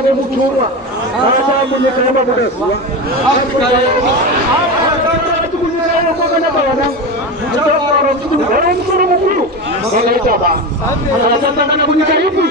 Afrika mutumwa achamunyika mabudaswa Afrika tukunyira mwana bana mutawara tukunyira mukuru mukuru bakaitaba anataka kunyika hivi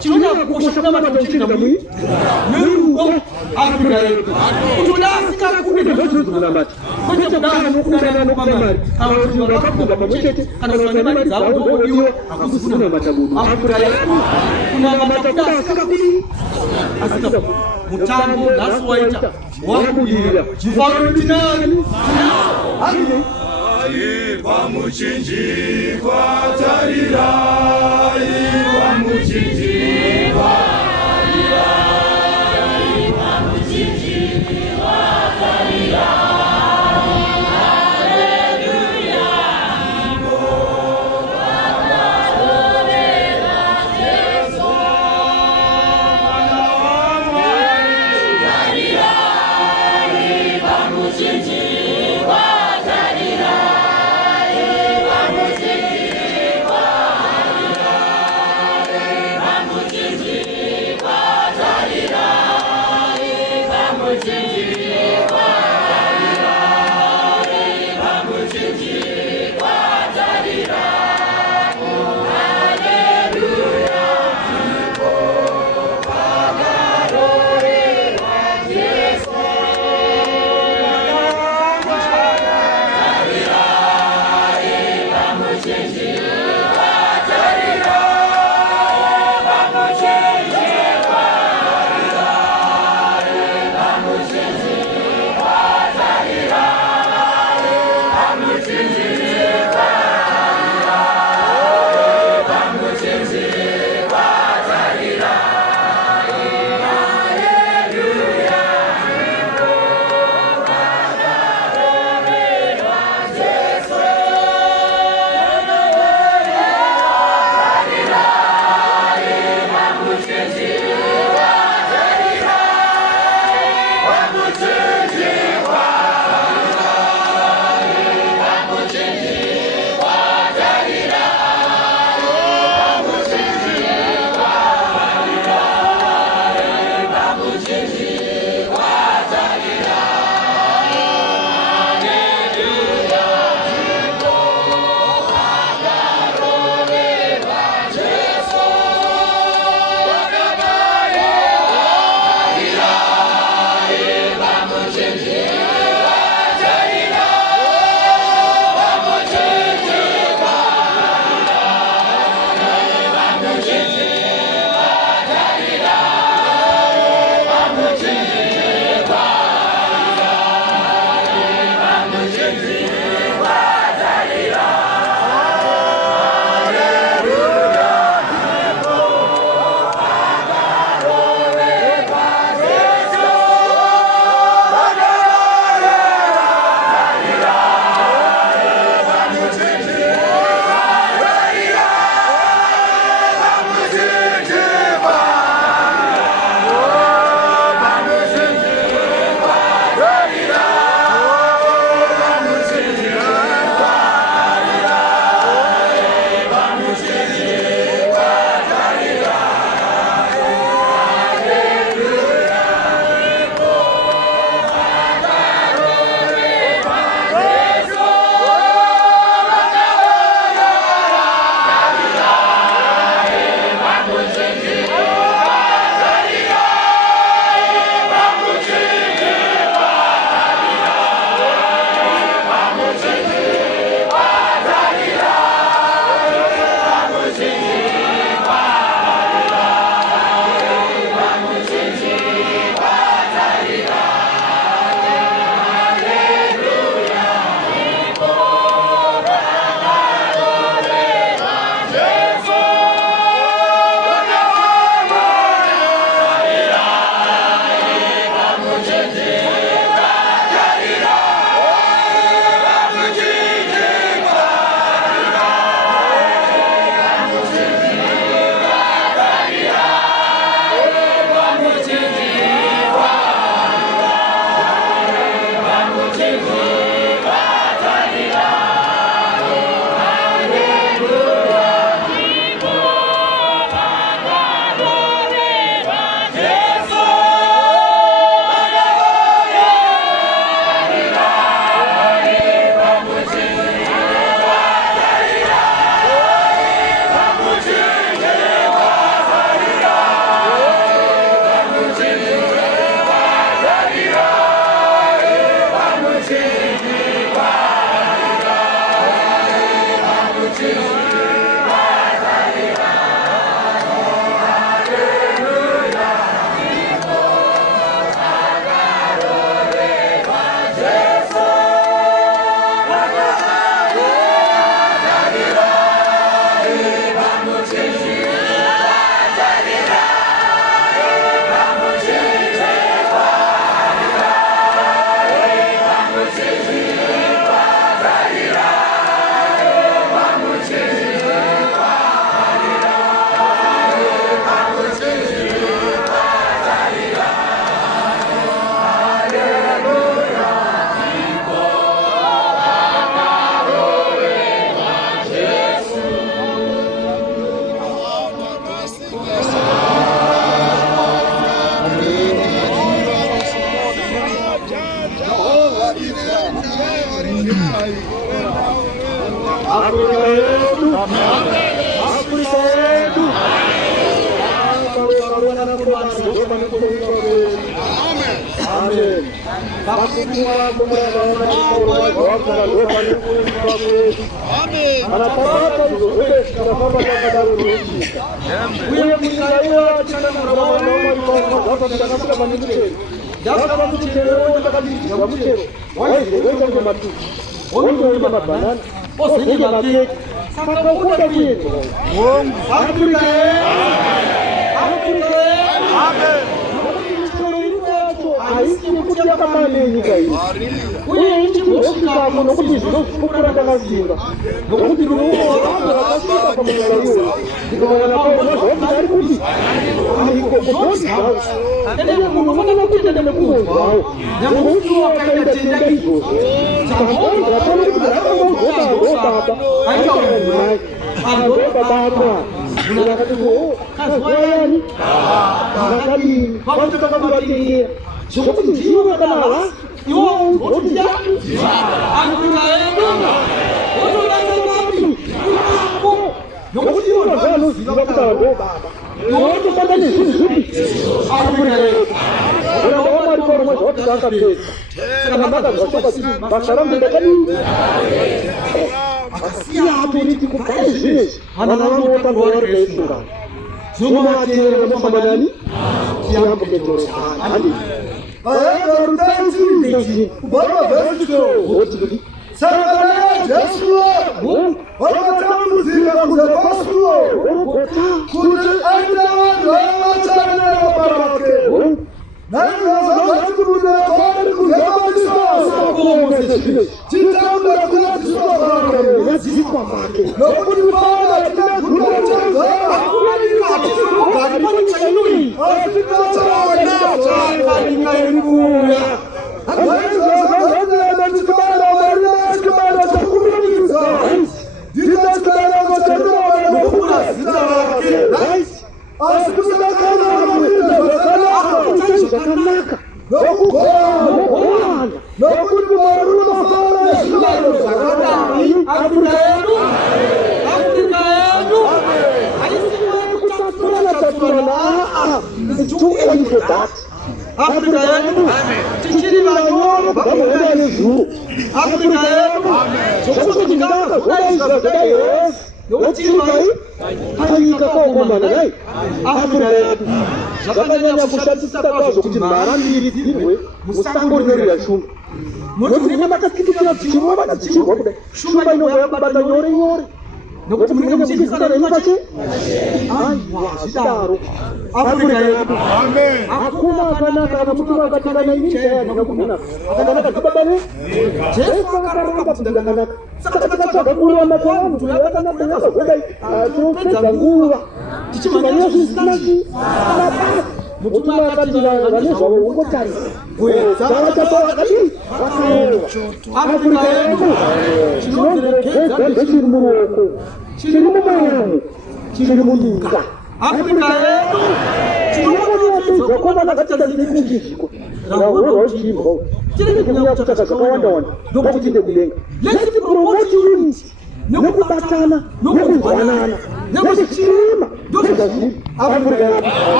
China kushona matonchini mwi. Nuko akudare. Kutulafika kunde zozulambati. Kuja mdana nokudana nokamari. Awuzi wakakuba pamwechete kana vanamari zawo ndodiwo akusifuna matabudu. Akudare. Kuna matabudu asika kuli. Asika mutambo naswaita. Wakudira. Chifaro tinani. Ani. Pamuchinji kwa tarira, pamuchinji kwa tarira, pamuchinji kwa tarira. Haleluya.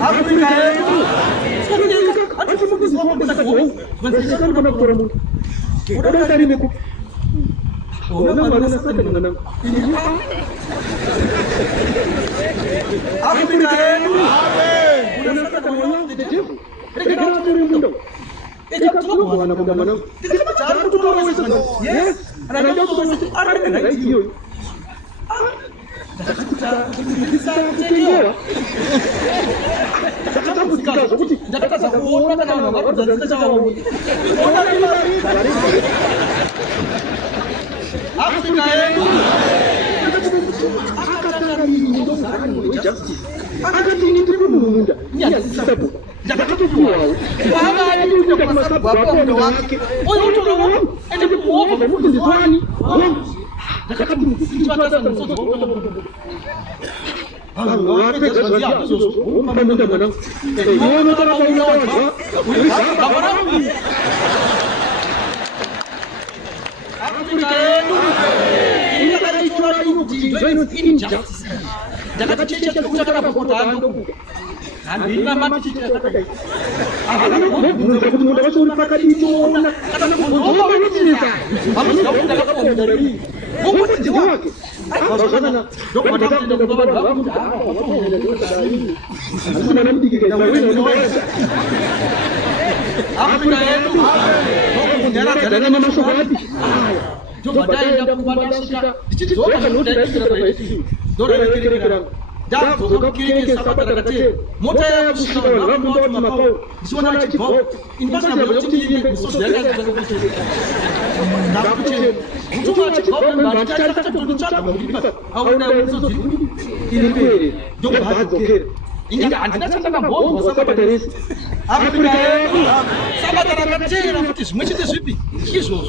Afrika antifundisi wako wanasema kuna kutora Mungu kuna ndani mko ona maruna sasa mwanangu Afrika yenu unasema kwa wangu ndio ndio ndio Ikatua wanakuja mwanangu. Nikisema tutoa sasa. Yes. Anajua kwa arani na hiyo. Nataka kuona kama wanaweza Afrika yenu. Akataka ndio sana ni justice. Akataka ndio munga. Ni sasa Ndakatukuwa. Baada ya ndio kwa sababu hapo ndo wake. Wewe mtu roho ende kuofa kwa mtu ndani. Ndakatukuwa mtoto. Wape kazi yako sio. Mpanda mwanangu. Wewe unataka kuona watu. Afrika yenu. Inataka ichora hiyo injustice. Ndakatuchecha kutaka kupata ndo. Andina mati chakata. Mungu mungu watu unataka hicho na kana kuomba nini? Hapo ndio kuomba. Mungu ndio wake. Sana na ndio ndio baba wangu. Sasa namdiki kwa wewe. Afrika yetu. Mungu ndio ana mashauri. Ndio baadaye ndio kubadilisha. Zote ndio ndio Dato kukirike sabata kate mota ya kushika na mbo na makao siwana chipo inbasa na mbote ni msosi ya kazi za kutoka na kuche mtuma chipo na chata chata kutoka mbibasa au na msosi ili kweli ndio baadhi kile inga andina chata na mbo sabata resi Afrika yetu sabata na kate na mtisi mchite sipi hizo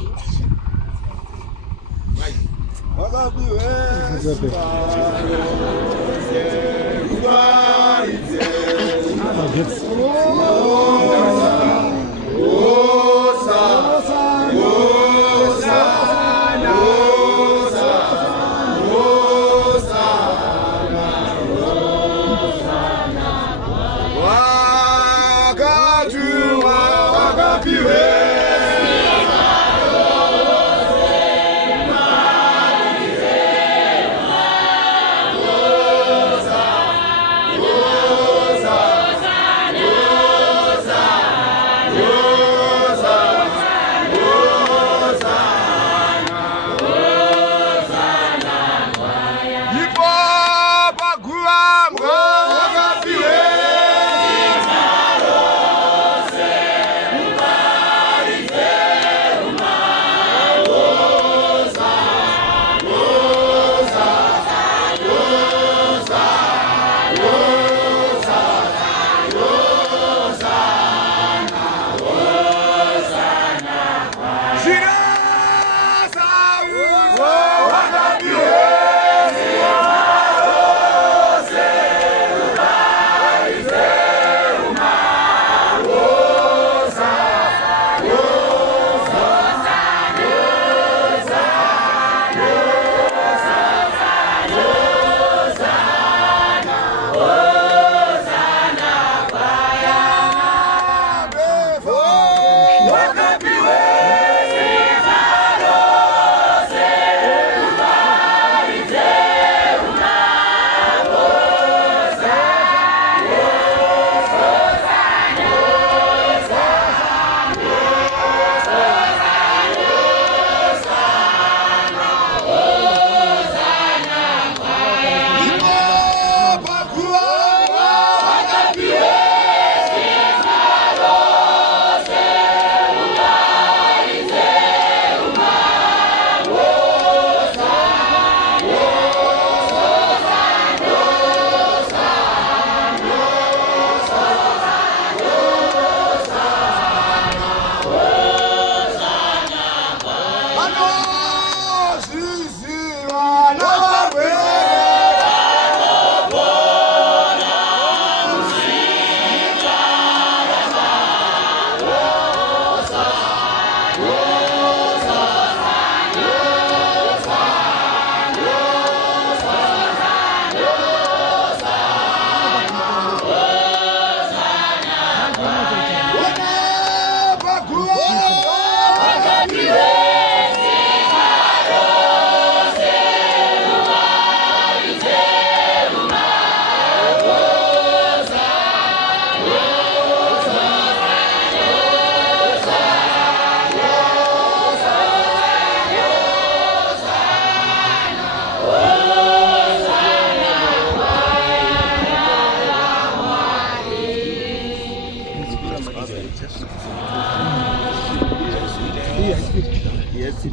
Yes.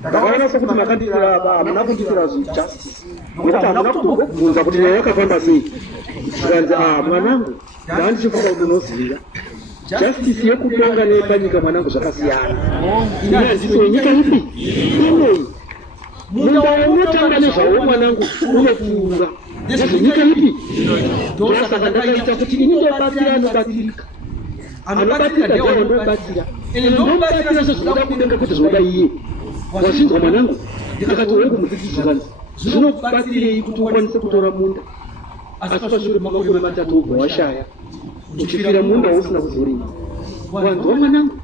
Ndakaona sokuti makanditira munakunditira justice ngokuti hamuna kutobvunza kuti nyaya yakafamba sei. Zvikanzi mwanangu ndandichifunga kuti unoziva justice yekutonga nepanyika mwanangu zvakasiyana. Inaziso nyika ipi inei munda unotanga nezvawo mwanangu unofunga nezvenyika ipi. Ndosaka ndakaita kuti ini ndobatsira anobatsirika anobatsira ndiwo ndobatsira ene ndobatsira sezvoda kudenga kuti zvoda iye washinzwa mwanangu. Ndikati wangu mudzidzisi kanzi zvinobatsirei kuti ukwanise kutora munda asi pashure makore matatu ubva washaya uchifira munda usina kuzorima. Wanzwa mwanangu?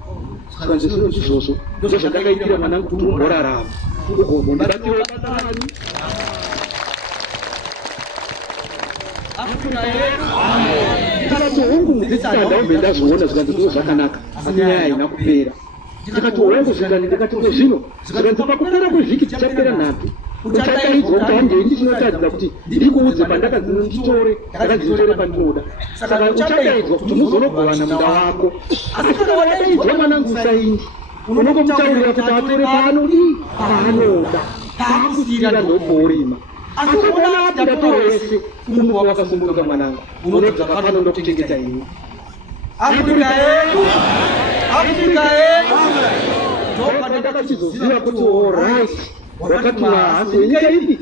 Kanzi zvino izvozvo ndozvandakaitira mwanangu kuti ungorarama ugombobatsira batsarani. Ndikati wangu mudzidzisi ndaumbe ndazviona zvikanzi ndizvo zvakanaka asi nyaya haina kupera. Ndikati wangu zvikani ndikati kwezvino zvikanzi pakupera kwevhiki tichapera nhapi uchadaidzwa kuti handei ndichinotadzira kuti ndikuudze pandakazi nditore ndakadziitore pandinoda. Saka uchadaidzwa kuti muzonogovana munda wako. Asi kana wadaidzwa mwanangu usaindi unongomutaurira kuti atore paanodii paanoda taakusiyira ndokuorima. Asi ukaona apindatora wese munhu wakasunguruka mwanangu unodza pano ndokuchengeta iwe. Afrika yedu, Afrika yedu. Ndoka ndakachizoziva kuti alright wakati hasi nyika ipi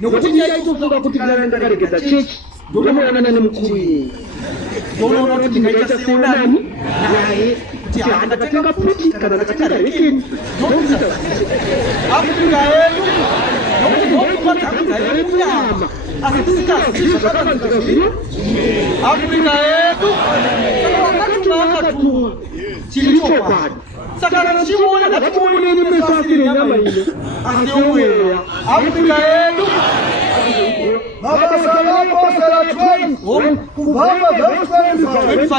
nokuti nyaya itofunga kuti kana ndakaregedza chechi ndonoonana nemukuru iyi ndonoona kuti ndingaita seonani naye kuti handatenga puti kana ndatenga rekeni ndokuita Afrika yedu nokuti ndokupatakugare munyama asi tisikazivi zvakavanzika zvino. Afrika yedu wakati vakatuma chiri chokwadi. Saka tichimuona ngatimuoneni pesasire nyama ine aseuweya. Afrika yedu mabasa vapasara 12 kubhamba zvakusaisa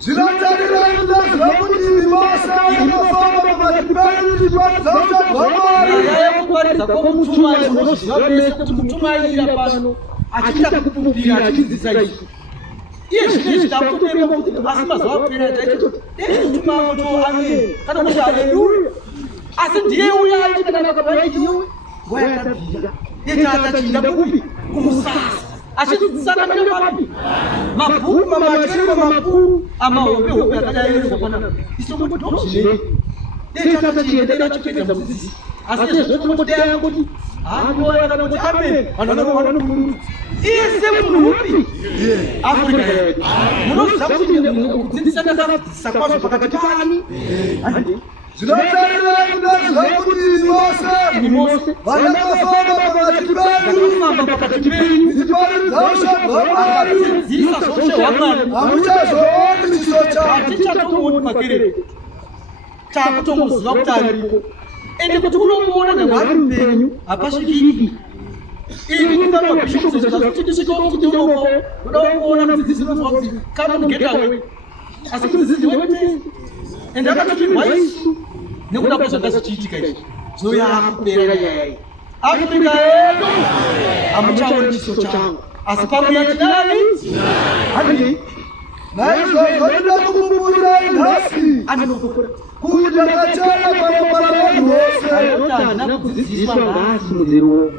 zvinotarira indaziva kuti mibasa inofamba pakati penyu ndipadzauchabvamari yekuparidza kwomutumai unoziva pese kuti mutumai ira pano achiita kupupira achidzidzisa isu iye zvinezvi takutobereka kuti asi mazuva apera taitoti mutumauto amen kana kuti haleluya asi ndiye uya achikanaka paiti iwe nguva yakabvira yetaatachinda kupi kumusasa achidzidzisana papi mabhuku mamachero makuru amahombe hombe akadaierwa panapa isomodozvinei tetata chienda nachipedza mudzidzisi asi nezvotomoteya kuti hanoya kana kuti amen anonomururu iye semunhu upi Afrika yedu munoziva kuti kudzidzisana ndadzidzisa kwazvo pakati pani zvinotarira indaziva kuti mose vanakafamba pakati penyu ndipadzauchabvamari dzidzisa zvose hwamwari hamuchazooni chiso chake hatichatomuoni makereke takutomuziva kuti ariko ende kuti unomuona namwari mupenyu hapasvikiki. Ini kutama bishopu zezasuti ndisitokuti unoko unoda kuona mudzidzisi unozwa kuti kama mugetawe asi mudzidzisi wete ende akatoti mwaisu nekuda kwezvanga zichiitika izvi zoyakupera nyaya iyi. Afrika yedu hamuchaoni chiso changu asi pamuya tinani handii naizvozvo ndoda kukumburirai nhasi kuti ndakachana panopara vanhu vose anotana kudzidziswa ngaasi mudziruoko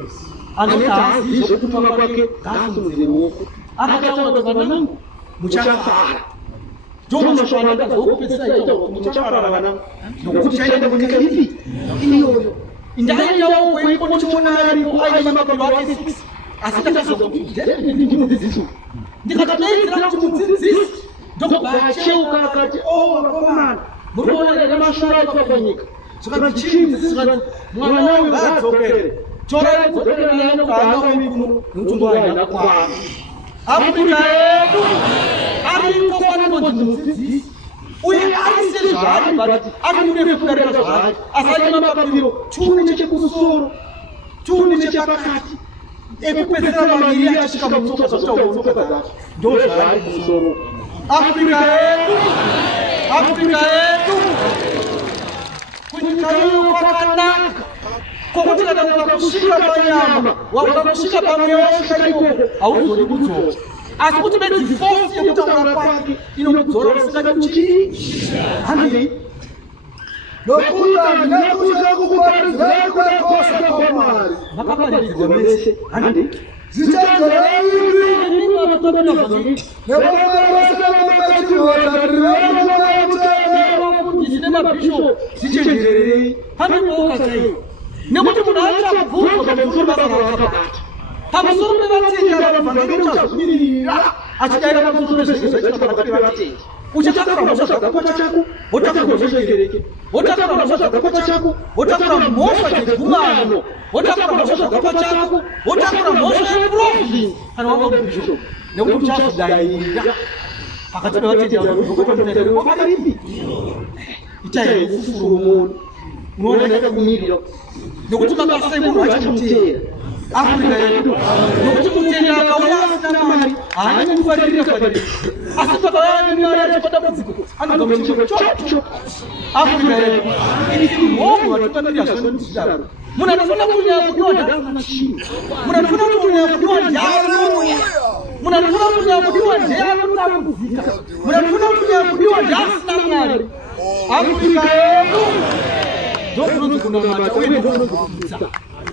anoti haazizvo kutuma kwake ngaasi mudziruoko akataura vanangu muchafara ndomashoma ndazokupedzisa ita kuti muchafarara vanangu nokuti chaenda kunyika ipi iyoyo ndaendawo kweiko ndichionariko aine makando ake 6 asi ndakazokuti ndimudzidzisi ndikatoteedzera kuti mudzidzisi ndokubacheuka akati vakomana munoona nemashura epapanyika zvakati chii mwana uyu ngaadzokere torai kudzokera naye kuti haana uimuno nokuti nguva haina kukwana Afrika yetu alipofanya majuzi uye arisezvari but arimunefudarika zvari asati mapapiro chiuno chekusoro chiuno chepakati ekupedzera maviri achisvika mutsoka zvatautsoka dzake ndo zvari kumusoro. Afrika yetu kunyika iyo kwakanaka kokuti kana ukakusvika panyama ukakusvika pamweya wasvika ikoko hauzori kudzoka asi kuti bedzifosi yekutaura kwake inokudzora usingadi kuchii handei nokuda ndinakuja kukuparizai kwekose kwamwari vakaparidzwa mese handei zichenjerei nevamwe vose vamachinotarirevamachene nemabhishopu zichenjererei handikoukasai nekuti munhu aita kubvunzwa pamusoro basa raakabata pamusoro pevatenda vanofana uchazvimirira achidaira pamusoro pezvinhu zvaitika pakati pevatenda uchatakura mhosva dzako pachako wotakura mhosva dzekereke wotakura mhosva dzako pachako wotakura mhosva dzegumano wotakura mhosva dzako pachako wotakura mhosva yeprovinsi kana wava bhishopu nekuti uchazvidairira pakati pevatenda vakaripi itai ufufurumoni unooneka kumirira nekuti mabasa emunhu achamutera Afrika yedu nokuti mutenda akauya asina mari haana kufarira farira asi pakaane mari achipadambudziko anogamuchiro chocho. Afrika yedu ini mhomho vatipamirira zvinodaro munhu anofana kunyanya kudiwa ndaamachini munhu anofana kunyanya kudiwa ndaanoya munhu anofana kunyanya kudiwa ndeanotambudzika munhu anofana kunyanya kudiwa ndaasina mari. Afrika yedu ndokunonzi kunamata uye ndokunonzi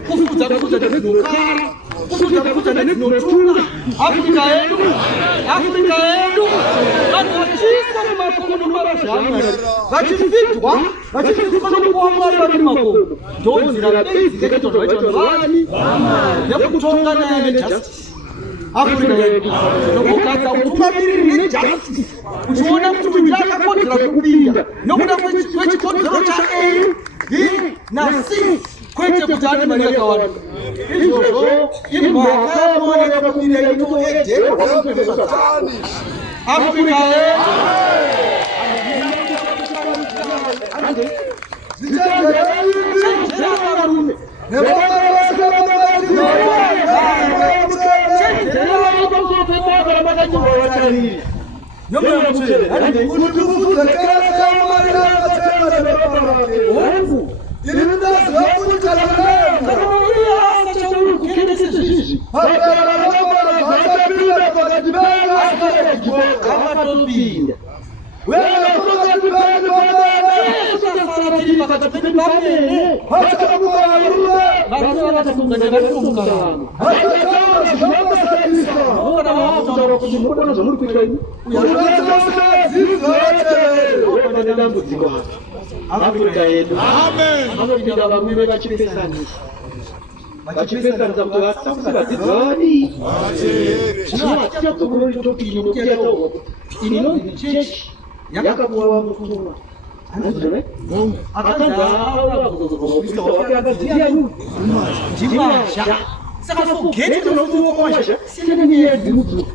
kufudza kufudza nezvinokara kufudza kufudza nezvinotunga. Afrika yedu vanhu vachiiswa mumakomo nomarazhamwari vachifidzwa nokupuwa mwari vari mumakomo ndonzira bedzi dzekutorwa vaitwa vani nekutonga naye nejustice. Afrika yedu nokugadzira utungamiriri nejustice uchiona kuti uyu akakodzera kupinda nokuda kwechikodzero chaA na C kwete kuti ane mari yakawanda izvozvo imhaka yakuoneka kumirira inoedherwa kwakupezvazvatani. Afrika yedu zichenjeravarume Afrika yedu vanopinda varume vachipesanisa vachipesanisa kuti vasakuti vadzidzani zvinovatidzokoritopi inotiataurwa kuti ini nonzi chechi yakapuwa mutumwa akanzi aauakuzozovakuisa wake akaziyanyu ndimasha saka fogeti nokuokwasha sineniyedzimudzu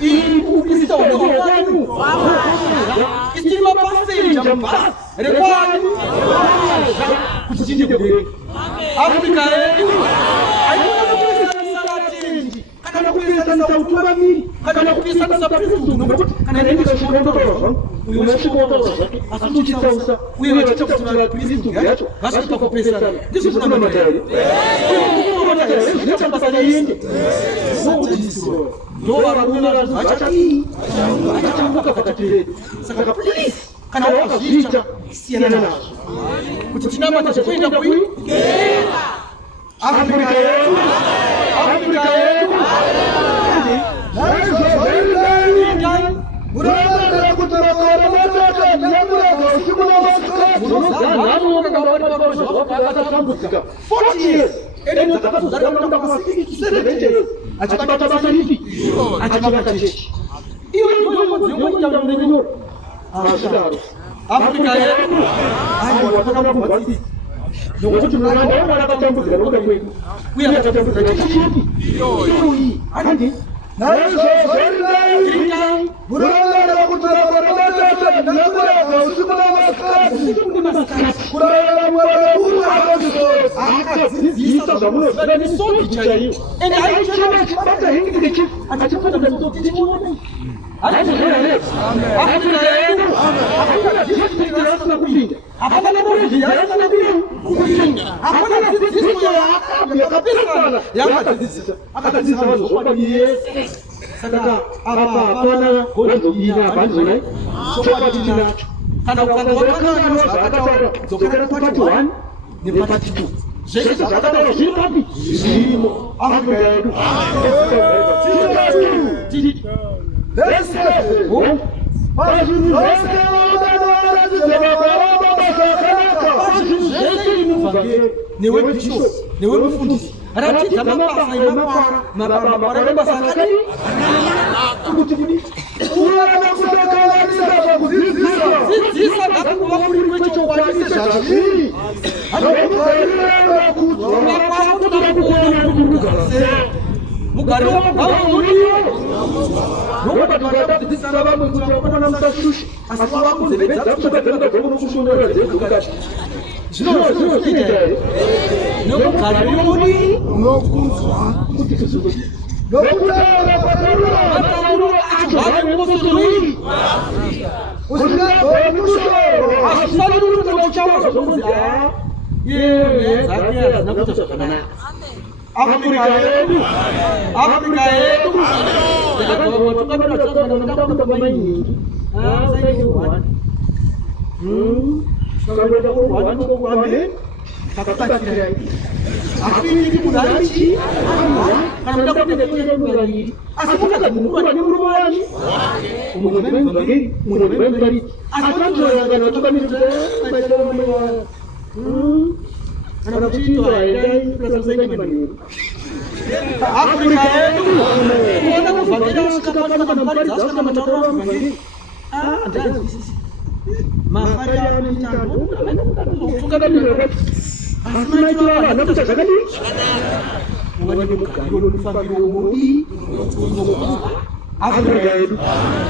ini kuukisisa unakwanu isiri mapasenja mubhasi rekwanu kuti tinde kubereka. Afrika yedu haikona kupesanisa vatendi kana kupesanisa utungamiri kana kupesanisa president nokuti kana ndingesvikotorwa zvangu uyu unasvikotorwa zvake asi tuchitsausa uye vachiita kuti vapresident yacho vasvika kupesana ndizvo kunamata here kunamata here zvinoita basa riende ndo varume vachatambuka pakati pedu. Saka please kana wakazviita siyana nazvo kuti tinamata zvekuenda kuii Afrika yedu akatambudzika 40 years ende dzakazozara kuenda kuma 70 achibata basa ripi achibata chechi iyo ndoyokodziyo kwekutaura nenyoro azvidaro. Afrika yedu aiwataka kubvadzisa nokuti muranda wamwana akatambudzika nokuda kwedu uye akatambudzika chechi ipi iyoyi handi nazo zorinai murangana kutara barabata nakura usiku na maskati kurara mwana huyu akazidzisa zvamunoziva nesoti chaiyo ende aichibata hengi ndichi akachipata nezoti tichiona haizoona Afrika yedu hakuna dzidziso yarasina kupinda hapana nemovhi yarasina kupinda hapana dzidziso yakapesana yakadzidzisa akadzidzisa vanhu zvokwadi yese saka apa hapana gonzoina panzona chokwadi tinacho kana ukangokanganwa zvakataura dzokera kupati 1 nepati 2 zvese zvakataura zviri papi zvirimo Afrika yedu newe bishop newe mufundisi ratidza mabasa emakwara nebasa akadai kuti unoona kutokanisa pakudzidzisa ngakuva kuri kwechokwadi sezvazviri anokugarirana kuti makwara kutoda kuona kuti rugase mugari wamugavamuriyo nokubati vadadzidzisa vamwe kuti vakonana musasushi asi vakunzevedzaa kutokazenga dzokunokushongera dzezokati zvinoita here nokugara rimudi nokunzwa kuti nokutaura matamuro acho vavekosorwei usingaoi mushoro hazvifaniri kuti uchaura zvomunzi iye dzake hazina kuita zvakanaka Afrika yedu tukamira takakuta maingi saiki 1 tukamira 1 kokwambe takapatirai apiniki kudaichi kana muda kuenda kuenda kuenda asi kukaza mukura nemurume wani umwe ndimevangeri umwe ndimevangeri asi panzorangana tukamira kana kuchiitwa aendai kusasaiki manheru Afrika yedu kuona muvhangeri asvika pano kana muparidzi asvika matauro amuvhangeri ndanzwisisi mafari anoita andofungananiro kati asi maitiro ava hana kuita zvakadii uva nemugariro nofambiro umodi Afrika yedu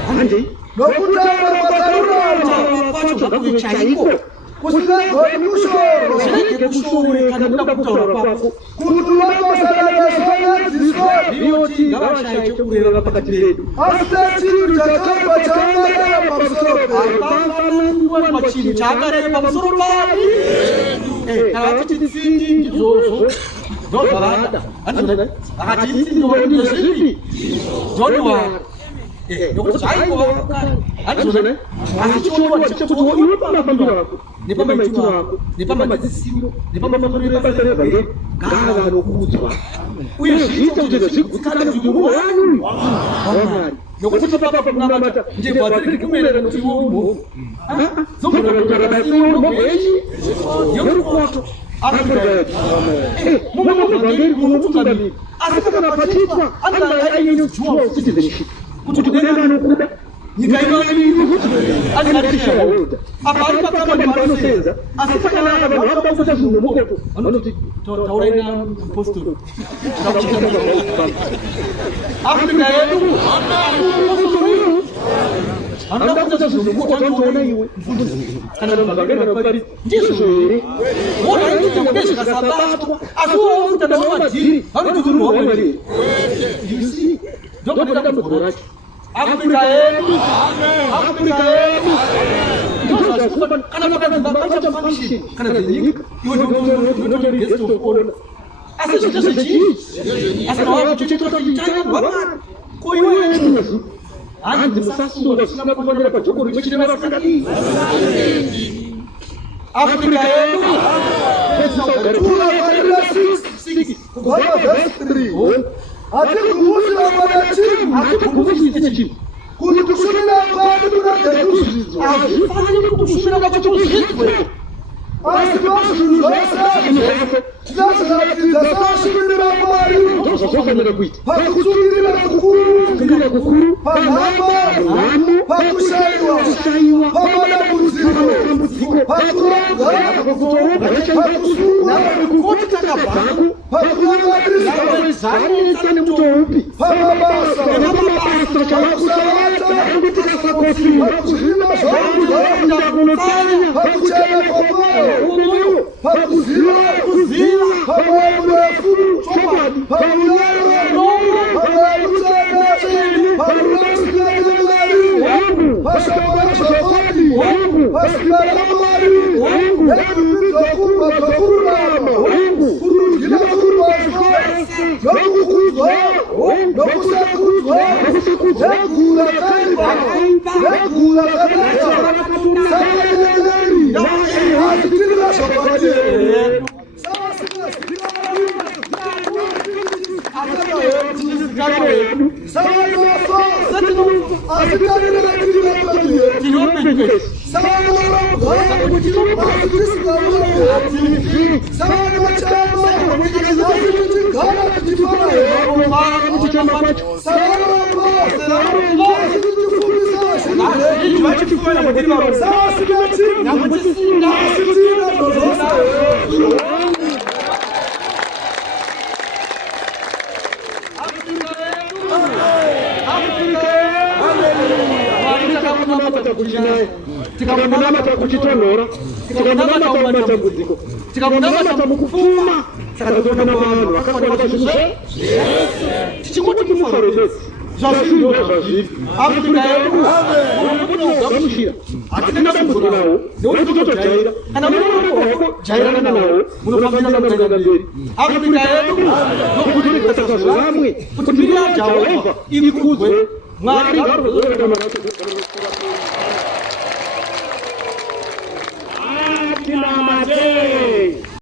handei nokutaura kwakaurama kwacho zvakuve chaiko usingagoni mushoro zvirege kushoreka nekuda kutaura kwako kuti vakosanaasonadziswa ioti ngavashaye chokureva pakati pedu asi chinhu chakabva chaangareva pamusoro apanganakuwanikwa chinhu chaakareva pamusoro padi kana vachiti tsindi ndizvozvo ndozvavada akati tsindi zvipi ndodiwara nokuti zvaingova handizvozvo asi chioniwa chekuti iwe pamafambiro ako nepamaitiro ako nepamadzidzisiro nepamafambiro ebasa revhangeri ngava nokuudzwa uye zviite kuti zvigutsikane kuti muvanhu wamwari nokuti papa kunamata ndebva dziri kumerera kuti iwe umhovu dzogona kutaura basi iwe umhovu yenyu yorukoto Afrika yedu mumwe muvhangeri unomutungamiri asi kana pachiitwa anenge aine dual citizenship kuti kudenga nokuda nyika inoiri anengatishaholda apa ari pakambani panosenza asi pakanaka vanhu vanoda kuita zvinhu nemukoto vanoti taurai naapostoli Afrika yedu anoda kuita zvinhu nemukoto anoona iwe kana mavhangeri ndizvo here wonaita kude zvikasabatwa asi woutana wamadhiri vanoti zvinhu wamwari ndokunoda mugoro racho Afrika yedu kana makadzimbakacha function kana dzenyika iwe ndotori guest of honor asi zvito zvechii asi nawakuchochotoichairwamari ko iwe hanzi musasunga zvisina kufanira pajoko rimwe chete navasakadii Afrika yedu hatikukuusira pana chimu hatikukuusira chimu kuti kushumira kwadu kunenge kuzvidzwa hazvifaniri kuti kushumira kwacho kuzvidzwe asi pazvinhu zvose tinazakatiza sashimira Mwari tososokanira kuita pakutsungirira kukuru panhamba pakushaiwa pamadambudziko pakuroga pakusuna pakurangaririsa pamabasa pakuzvima pakuchena kwamoyo pakuziva pamoyo murefu pamunaro pamuchena pamunasikairimari pashamakashakoti pasimaramari nekurukurama kurudyira kurubasa nokukudzwa nokusakudzwa negura kaiva negura kanaka sakaeneri asitirira shakoti tikamunamata kuchitonhora tikamunamata mumatambudziko tikamunamata mukupfuma saka tinoona vanhu vakafanana zvinhu tichingoti mufarozesi zvazvinhu zvazviri afrika yedu gamushira hatina dambudziko nawo nekuti totojaira kana munooko jairana nawo munofambira kuenda mberi afrika yedu nokuti rikasaka zvevamwe kuti mbiri yajehovha ikudzwe Mwari Tinamate